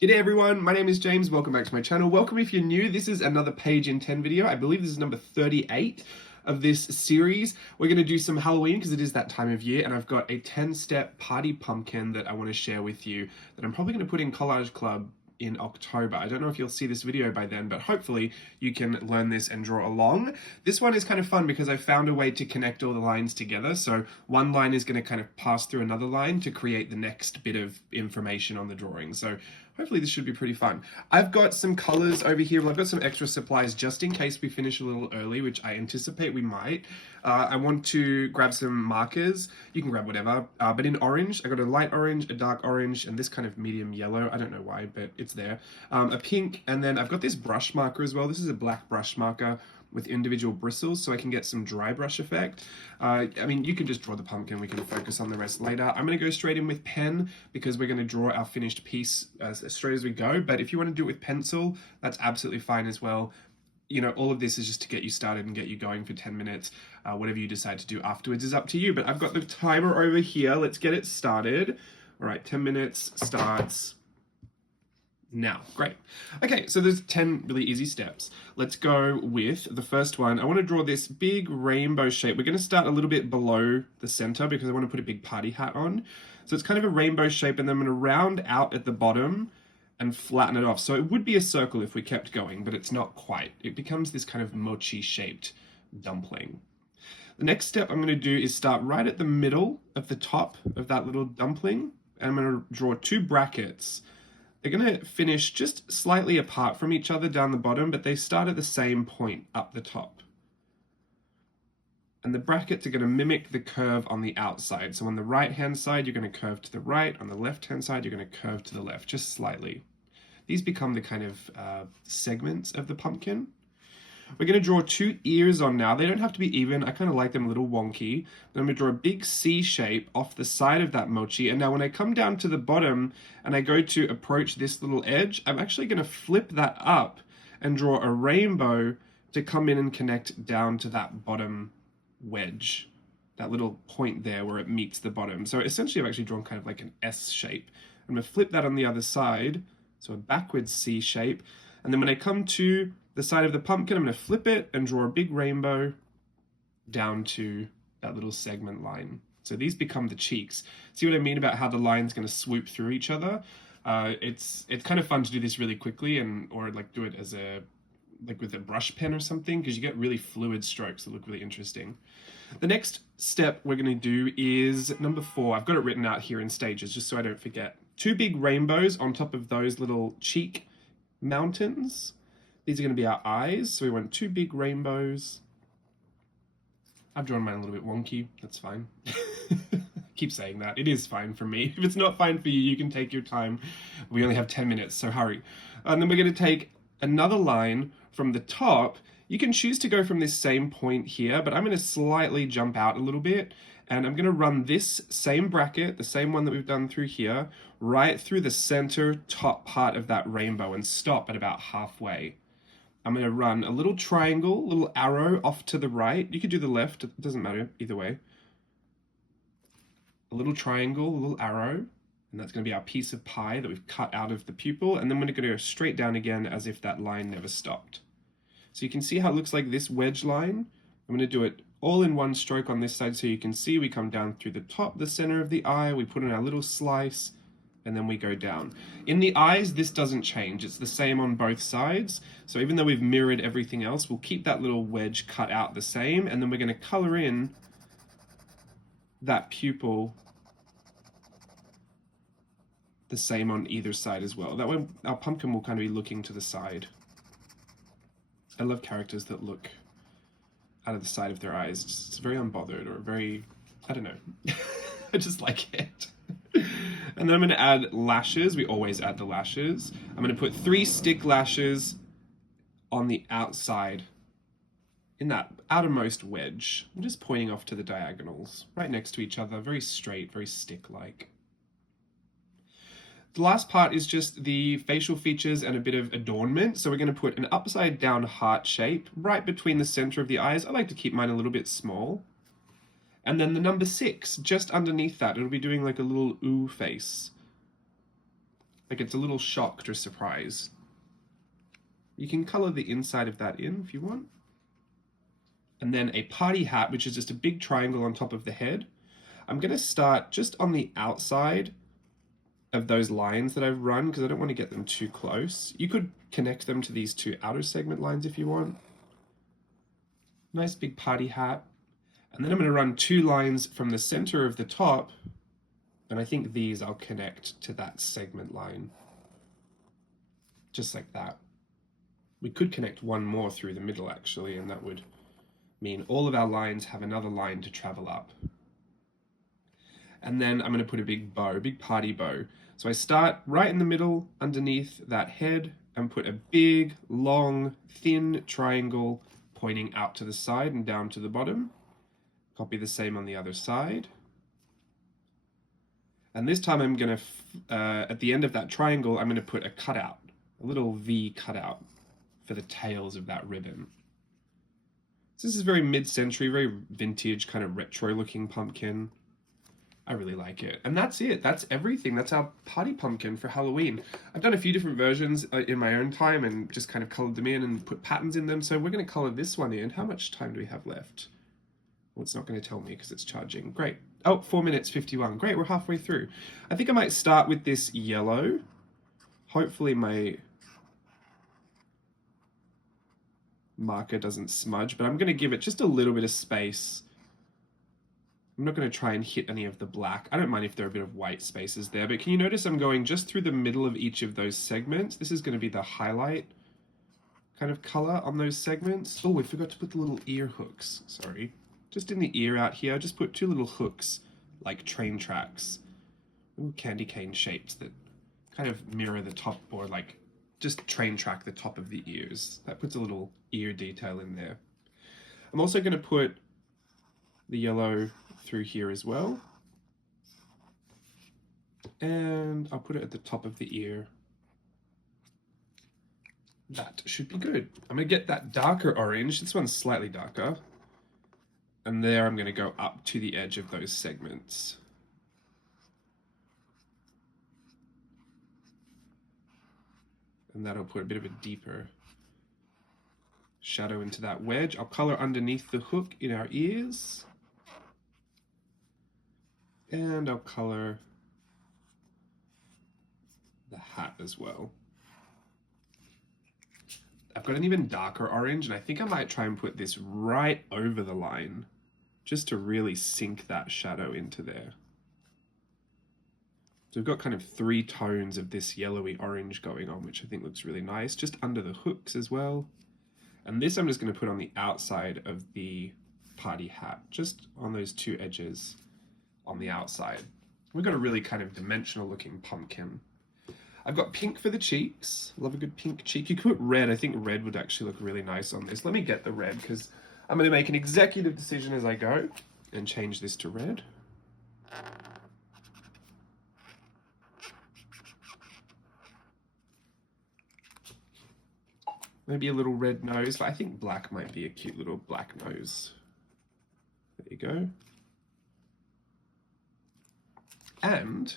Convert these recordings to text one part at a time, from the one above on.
G'day everyone, my name is James, welcome back to my channel. Welcome if you're new, this is another Page in 10 video. I believe this is number 38 of this series. We're going to do some Halloween because it is that time of year, and I've got a 10-step party pumpkin that I want to share with you that I'm probably going to put in Collage Club in October. I don't know if you'll see this video by then, but hopefully you can learn this and draw along. This one is kind of fun because I found a way to connect all the lines together. So one line is going to kind of pass through another line to create the next bit of information on the drawing. So hopefully this should be pretty fun. I've got some colors over here. Well, I've got some extra supplies just in case we finish a little early, which I anticipate we might. I want to grab some markers. You can grab whatever, but in orange, I got a light orange, a dark orange, and this kind of medium yellow. I don't know why, but it's there. A pink, and then I've got this brush marker as well. This is a black brush marker with individual bristles, so I can get some dry brush effect. I mean, you can just draw the pumpkin. We can focus on the rest later. I'm going to go straight in with pen because we're going to draw our finished piece as straight as we go. But if you want to do it with pencil, that's absolutely fine as well. You know, all of this is just to get you started and get you going for 10 minutes. Whatever you decide to do afterwards is up to you. But I've got the timer over here. Let's get it started. All right, 10 minutes starts now. Great. Okay, so there's 10 really easy steps. Let's go with the first one. I want to draw this big rainbow shape. We're going to start a little bit below the center because I want to put a big party hat on. So it's kind of a rainbow shape, and then I'm going to round out at the bottom and flatten it off. So it would be a circle if we kept going, but it's not quite. It becomes this kind of mochi-shaped dumpling. The next step I'm going to do is start right at the middle of the top of that little dumpling, and I'm going to draw two brackets. They're going to finish just slightly apart from each other down the bottom, but they start at the same point up the top. And the brackets are going to mimic the curve on the outside. So on the right-hand side, you're going to curve to the right. On the left-hand side, you're going to curve to the left, just slightly. These become the kind of segments of the pumpkin. We're going to draw two ears on now. They don't have to be even. I kind of like them a little wonky. But I'm going to draw a big C shape off the side of that mochi. And now when I come down to the bottom and I go to approach this little edge, I'm actually going to flip that up and draw a rainbow to come in and connect down to that bottom wedge, that little point there where it meets the bottom. So essentially I've actually drawn kind of like an S shape. I'm going to flip that on the other side, so a backwards C shape. And then when I come to the side of the pumpkin, I'm going to flip it and draw a big rainbow down to that little segment line. So these become the cheeks. See what I mean about how the line's going to swoop through each other? It's kind of fun to do this really quickly, or like do it as like with a brush pen or something, because you get really fluid strokes that look really interesting. The next step we're going to do is number 4. I've got it written out here in stages just so I don't forget. Two big rainbows on top of those little cheek mountains. These are going to be our eyes, so we want two big rainbows. I've drawn mine a little bit wonky, that's fine. Keep saying that, it is fine for me. If it's not fine for you, you can take your time. We only have 10 minutes, so hurry. And then we're going to take another line from the top. You can choose to go from this same point here, but I'm going to slightly jump out a little bit, and I'm going to run this same bracket, the same one that we've done through here, right through the center top part of that rainbow and stop at about halfway. I'm going to run a little triangle, little arrow off to the right. You could do the left, it doesn't matter either way. A little triangle, a little arrow, and that's going to be our piece of pie that we've cut out of the pupil, and then we're going to go straight down again as if that line never stopped. So you can see how it looks like this wedge line. I'm going to do it all in one stroke on this side so you can see we come down through the top, the center of the eye, we put in our little slice, and then we go down. In the eyes, this doesn't change. It's the same on both sides. So even though we've mirrored everything else, we'll keep that little wedge cut out the same, and then we're going to color in that pupil the same on either side as well. That way our pumpkin will kind of be looking to the side. I love characters that look out of the side of their eyes. It's very unbothered or very, I don't know. I just like it. And then I'm going to add lashes. We always add the lashes. I'm going to put 3 stick lashes on the outside in that outermost wedge. I'm just pointing off to the diagonals, right next to each other, very straight, very stick-like. The last part is just the facial features and a bit of adornment. So we're going to put an upside down heart shape right between the center of the eyes. I like to keep mine a little bit small. And then the number 6, just underneath that, it'll be doing like a little ooh face. Like it's a little shocked or surprised. You can color the inside of that in if you want. And then a party hat, which is just a big triangle on top of the head. I'm going to start just on the outside of those lines that I've run because I don't want to get them too close. You could connect them to these two outer segment lines if you want. Nice big party hat. And then I'm going to run 2 lines from the center of the top, and I think these I'll connect to that segment line. Just like that. We could connect one more through the middle actually, and that would mean all of our lines have another line to travel up. And then I'm going to put a big bow, big party bow. So I start right in the middle underneath that head and put a big, long, thin triangle pointing out to the side and down to the bottom. Copy the same on the other side. And this time I'm going to, at the end of that triangle, I'm going to put a cutout, a little V cutout for the tails of that ribbon. So this is very mid-century, very vintage, kind of retro-looking pumpkin. I really like it. And that's it. That's everything. That's our party pumpkin for Halloween. I've done a few different versions in my own time and just kind of colored them in and put patterns in them. So we're going to color this one in. How much time do we have left? Well, it's not going to tell me because it's charging. Great. Oh, 4 minutes 51. Great, we're halfway through. I think I might start with this yellow. Hopefully my marker doesn't smudge, but I'm going to give it just a little bit of space. I'm not going to try and hit any of the black. I don't mind if there are a bit of white spaces there, but can you notice I'm going just through the middle of each of those segments? This is going to be the highlight kind of color on those segments. Oh, we forgot to put the little ear hooks. Sorry. Just in the ear out here, I just put 2 little hooks, like train tracks. Little candy cane shapes that kind of mirror the top, or like just train track the top of the ears. That puts a little ear detail in there. I'm also going to put the yellow through here as well. And I'll put it at the top of the ear. That should be good. I'm going to get that darker orange. This one's slightly darker. And there I'm going to go up to the edge of those segments. And that'll put a bit of a deeper shadow into that wedge. I'll color underneath the hook in our ears. And I'll color the hat as well. I've got an even darker orange, and I think I might try and put this right over the line just to really sink that shadow into there. So we've got kind of 3 tones of this yellowy orange going on, which I think looks really nice, just under the hooks as well. And this I'm just going to put on the outside of the party hat, just on those 2 edges on the outside. We've got a really kind of dimensional looking pumpkin. I've got pink for the cheeks. Love a good pink cheek. You could put red. I think red would actually look really nice on this. Let me get the red because I'm going to make an executive decision as I go and change this to red. Maybe a little red nose, but I think black might be a cute little black nose. There you go. And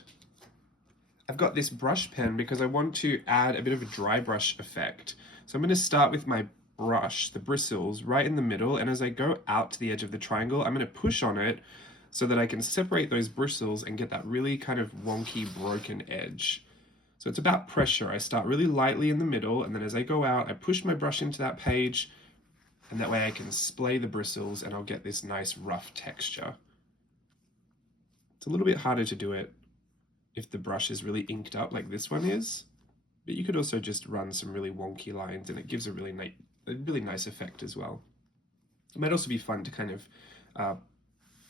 I've got this brush pen because I want to add a bit of a dry brush effect. So I'm going to start with my brush, the bristles, right in the middle, and as I go out to the edge of the triangle, I'm going to push on it so that I can separate those bristles and get that really kind of wonky, broken edge. So it's about pressure. I start really lightly in the middle, and then as I go out, I push my brush into that page, and that way I can splay the bristles and I'll get this nice rough texture. It's a little bit harder to do it if the brush is really inked up like this one is, but you could also just run some really wonky lines and it gives a really nice effect as well. It might also be fun to kind of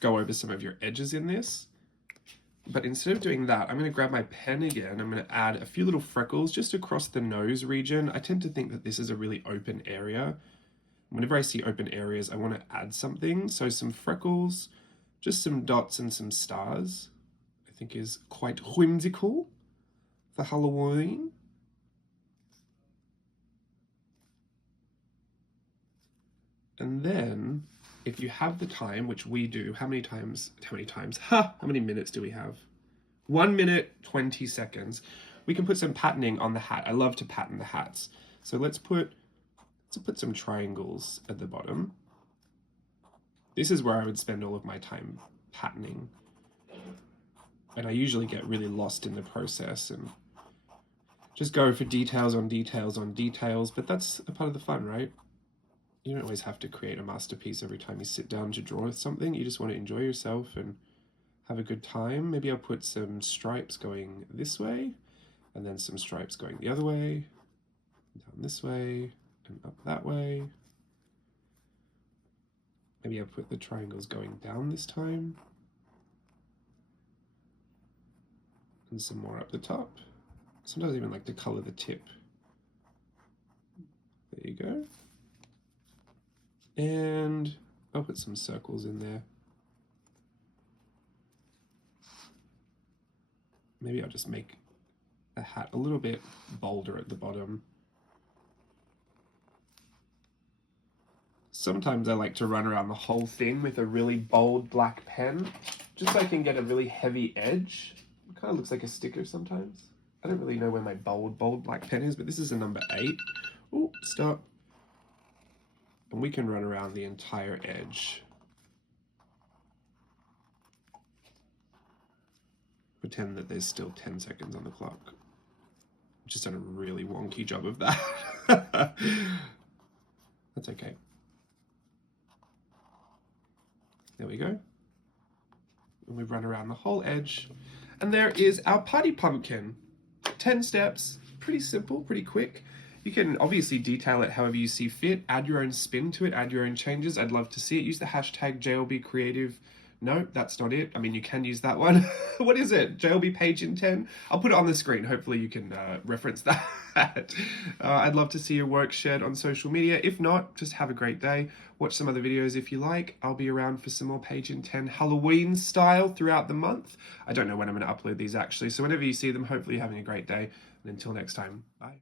go over some of your edges in this. But instead of doing that, I'm going to grab my pen again. I'm going to add a few little freckles just across the nose region. I tend to think that this is a really open area. Whenever I see open areas, I want to add something. So some freckles, just some dots and some stars, I think is quite whimsical for Halloween. And then, if you have the time, which we do, how many minutes do we have? 1 minute, 20 seconds. we can put some patterning on the hat. I love to pattern the hats. So let's put some triangles at the bottom. This is where I would spend all of my time patterning. And I usually get really lost in the process and just go for details on details on details, but that's a part of the fun, right? You don't always have to create a masterpiece every time you sit down to draw something. You just want to enjoy yourself and have a good time. Maybe I'll put some stripes going this way, and then some stripes going the other way, down this way, and up that way. Maybe I'll put the triangles going down this time, and some more up the top. Sometimes I even like to color the tip. There you go. And I'll put some circles in there. Maybe I'll just make a hat a little bit bolder at the bottom. Sometimes I like to run around the whole thing with a really bold black pen, just so I can get a really heavy edge. It kind of looks like a sticker sometimes. I don't really know where my bold black pen is, but this is a number 8. Oh, stop. And we can run around the entire edge. Pretend that there's still 10 seconds on the clock. I've just done a really wonky job of that. That's okay. There we go. And we run around the whole edge. And there is our party pumpkin. 10 steps, pretty simple, pretty quick. You can obviously detail it however you see fit, add your own spin to it, add your own changes. I'd love to see it. Use the hashtag JLB Creative. No, that's not it. I mean, you can use that one. What is it? JLB page in 10? I'll put it on the screen. Hopefully you can reference that. I'd love to see your work shared on social media. If not, just have a great day. Watch some other videos if you like. I'll be around for some more page in 10 Halloween style throughout the month. I don't know when I'm going to upload these actually. So whenever you see them, hopefully you're having a great day. And until next time, bye.